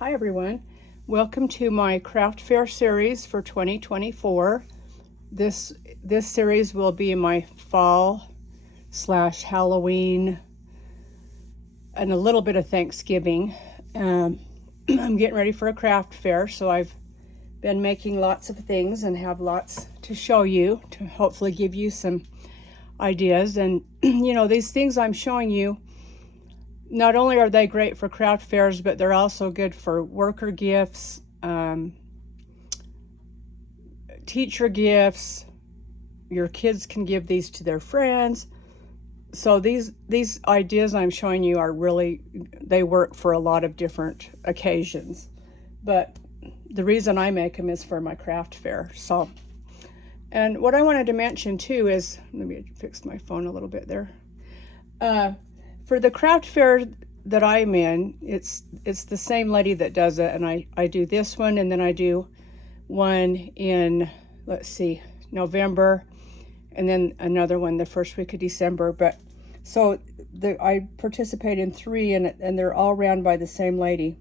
Hi everyone, welcome to my craft fair series for 2024. This series will be my fall / Halloween and a little bit of Thanksgiving. I'm getting ready for a craft fair, so I've been making lots of things and have lots to show you to hopefully give you some ideas. And these things I'm showing you, not only are they great for craft fairs, but they're also good for worker gifts, teacher gifts. Your kids can give these to their friends. So these ideas I'm showing you are really, they work for a lot of different occasions. But the reason I make them is for my craft fair. So, and what I wanted to mention too is, let me fix my phone a little bit there. For the craft fair that I'm in, it's the same lady that does it, and I do this one, and then I do one in, let's see, November, and then another one the first week of December. But so I participate in 3, and they're all ran by the same lady.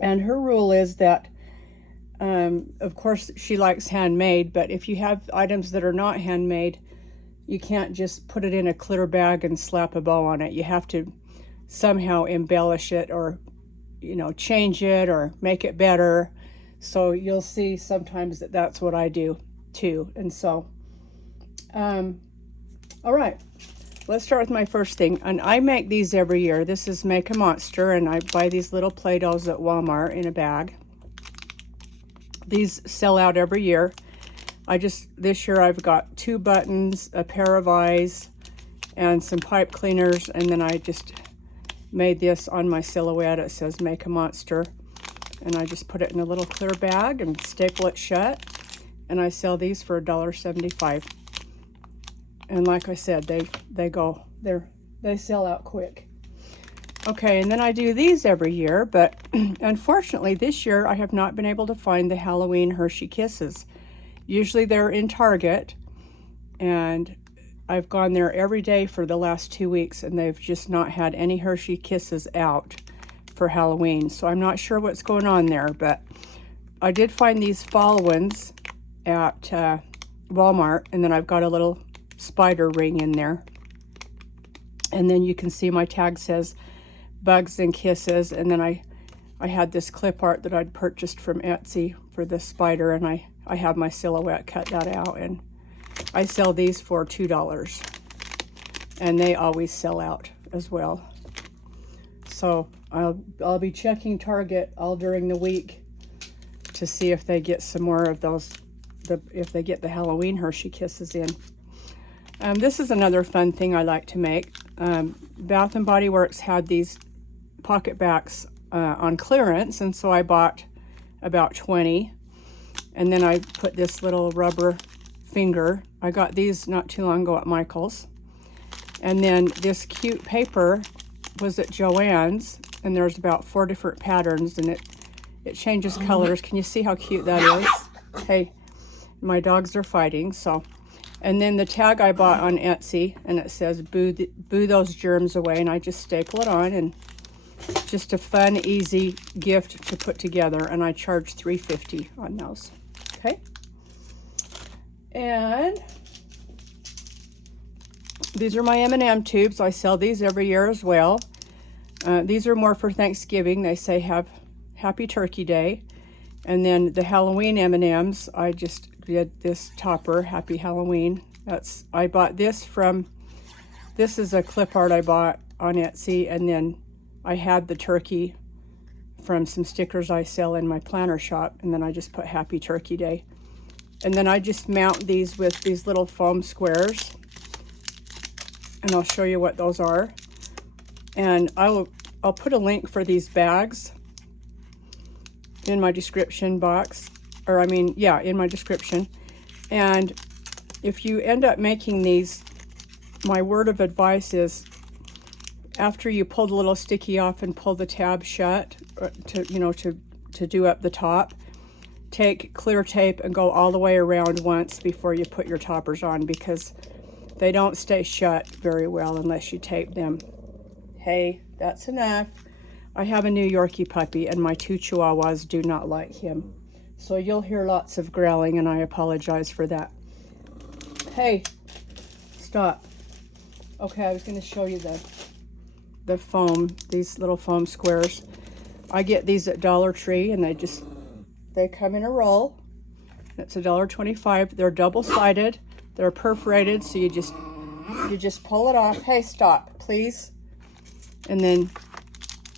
And her rule is that, of course, she likes handmade, but if you have items that are not handmade, you can't just put it in a clear bag and slap a bow on it. You have to somehow embellish it or, change it or make it better. So you'll see sometimes that's what I do too. And so, all right, let's start with my first thing. And I make these every year. This is Make a Monster, and I buy these little Play-Dohs at Walmart in a bag. These sell out every year. This year I've got 2 buttons, a pair of eyes, and some pipe cleaners, and then I just made this on my silhouette. It says Make a Monster, and I just put it in a little clear bag and staple it shut, and I sell these for $1.75. And like I said, they sell out quick. Okay, and then I do these every year, but unfortunately this year I have not been able to find the Halloween Hershey Kisses. Usually they're in Target, and I've gone there every day for the last 2 weeks, and they've just not had any Hershey Kisses out for Halloween. So I'm not sure what's going on there, but I did find these fall ones at Walmart, and then I've got a little spider ring in there. And then you can see my tag says Bugs and Kisses, and then I had this clip art that I'd purchased from Etsy for the spider, and I have my silhouette cut that out, and I sell these for $2, and they always sell out as well. So I'll be checking Target all during the week to see if they get some more of those, if they get the Halloween Hershey Kisses in. This is another fun thing I like to make. Bath and Body Works had these pocketbacs on clearance, and so I bought about 20. And then I put this little rubber finger. I got these not too long ago at Michael's. And then this cute paper was at Joann's, and there's about 4 different patterns, and it changes colors. Can you see how cute that is? Hey, my dogs are fighting, so. And then the tag I bought on Etsy, and it says boo those germs away, and I just staple it on, and just a fun, easy gift to put together, and I charge $3.50 on those. Okay, and these are my M&M tubes. I sell these every year as well. These are more for Thanksgiving. They say have Happy Turkey Day. And then the Halloween M&Ms, I just did this topper, Happy Halloween. I bought this this is a clip art I bought on Etsy, and then I had the turkey from some stickers I sell in my planner shop, and then I just put Happy Turkey Day. And then I just mount these with these little foam squares, and I'll show you what those are. And I'll put a link for these bags in my description box, in my description. And if you end up making these, my word of advice is, after you pull the little sticky off and pull the tab shut to do up the top, take clear tape and go all the way around once before you put your toppers on, because they don't stay shut very well unless you tape them. Hey, that's enough. I have a New Yorkie puppy, and my 2 Chihuahuas do not like him. So you'll hear lots of growling, and I apologize for that. Hey, stop. Okay, I was going to show you the foam, these little foam squares. I get these at Dollar Tree, and they come in a roll. It's $1.25. They're double-sided. They're perforated, so you just pull it off. Hey, stop, please. And then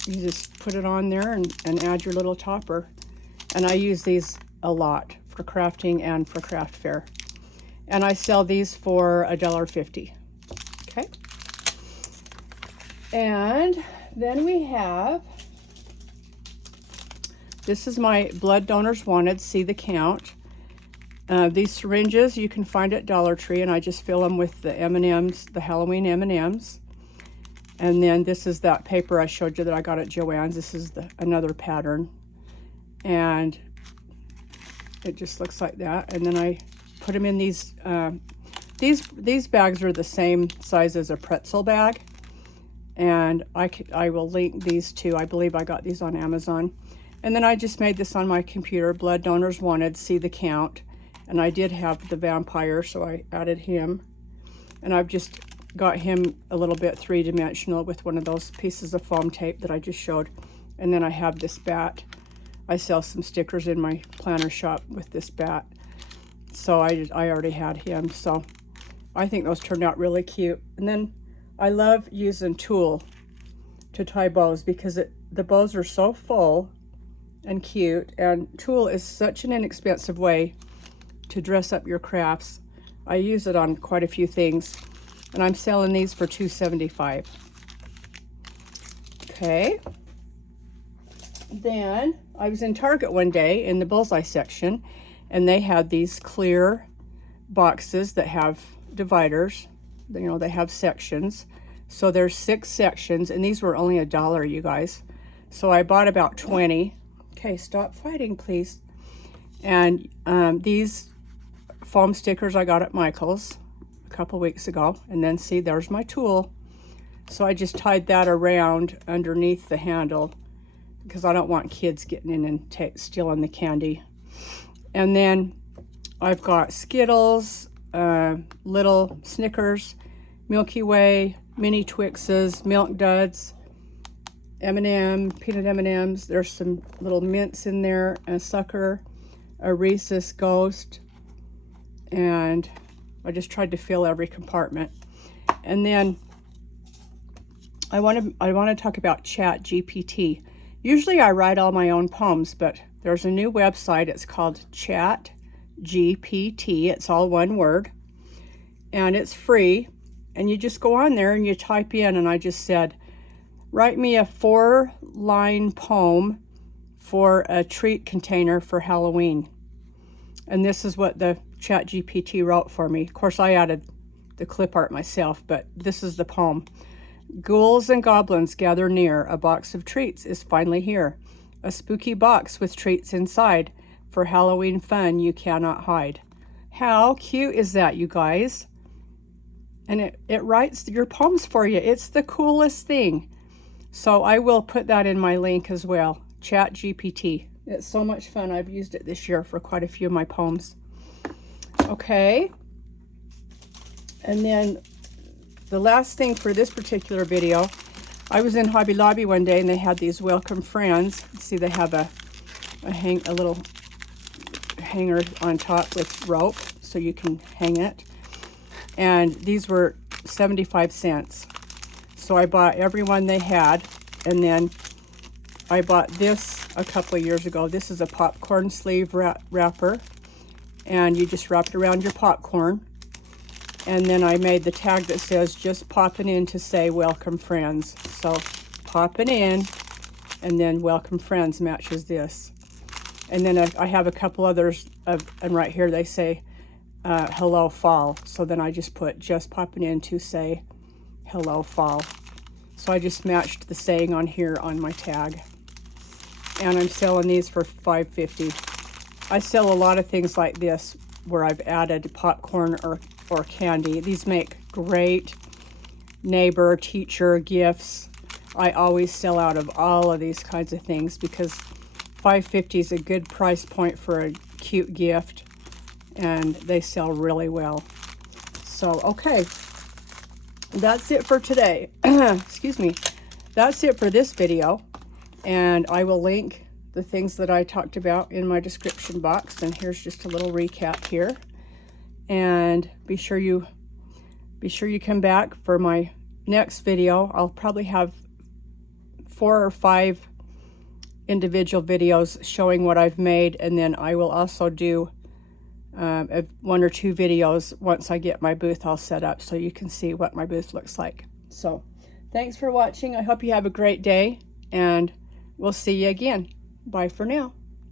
you just put it on there and add your little topper. And I use these a lot for crafting and for craft fair. And I sell these for $1.50. Okay. And then we have, this is my Blood Donors Wanted, see the count. These syringes you can find at Dollar Tree, and I just fill them with the M&Ms, the Halloween M&Ms. And then this is that paper I showed you that I got at Joann's. This is another pattern. And it just looks like that. And then I put them in these bags are the same size as a pretzel bag. And I will link these two. I believe I got these on Amazon. And then I just made this on my computer. Blood Donors Wanted, see the count. And I did have the vampire, so I added him. And I've just got him a little bit three-dimensional with one of those pieces of foam tape that I just showed. And then I have this bat. I sell some stickers in my planner shop with this bat. So I already had him. So I think those turned out really cute. And then I love using tulle to tie bows because the bows are so full and cute. And tulle is such an inexpensive way to dress up your crafts. I use it on quite a few things. And I'm selling these for $2.75. Okay. Then I was in Target one day in the bullseye section, and they had these clear boxes that have dividers. You know, they have sections. So there's 6 sections, and these were only $1, you guys. So I bought about 20. Okay, stop fighting, please. And these foam stickers I got at Michael's a couple weeks ago. And then see, there's my tulle. So I just tied that around underneath the handle because I don't want kids getting in and stealing the candy. And then I've got Skittles, little Snickers, Milky Way, mini Twixes, Milk Duds, M&M, peanut M&Ms. There's some little mints in there, a Sucker, a Reese's Ghost, and I just tried to fill every compartment. And then I want to talk about Chat GPT. Usually I write all my own poems, but there's a new website. It's called Chat GPT. It's all one word, and it's free. And you just go on there and you type in, and I just said, write me a 4-line poem for a treat container for Halloween. And this is what the Chat GPT wrote for me. Of course, I added the clip art myself, but this is the poem. Ghouls and goblins gather near. A box of treats is finally here. A spooky box with treats inside. For Halloween fun you cannot hide. How cute is that, you guys? And it writes your poems for you. It's the coolest thing. So I will put that in my link as well. Chat GPT. It's so much fun. I've used it this year for quite a few of my poems. Okay. And then the last thing for this particular video, I was in Hobby Lobby one day and they had these welcome friends. See, they have a little hanger on top with rope so you can hang it. And these were 75 cents. So I bought every one they had. And then I bought this a couple of years ago. This is a popcorn sleeve wrapper. And you just wrap it around your popcorn. And then I made the tag that says, just popping in to say welcome friends. So popping in, and then welcome friends matches this. And then I have a couple others, and right here they say, hello fall. So then I just put just popping in to say hello fall. So I just matched the saying on here on my tag. And I'm selling these for $5.50. I sell a lot of things like this where I've added popcorn or candy. These make great neighbor, teacher gifts. I always sell out of all of these kinds of things because $5.50 is a good price point for a cute gift, and they sell really well. So, okay, that's it for today. Excuse me. That's it for this video, and I will link the things that I talked about in my description box, and here's just a little recap here. And be sure you come back for my next video. I'll probably have 4 or 5 individual videos showing what I've made, and then I will also do 1 or 2 videos once I get my booth all set up so you can see what my booth looks like. So thanks for watching. I hope you have a great day, and we'll see you again. Bye for now.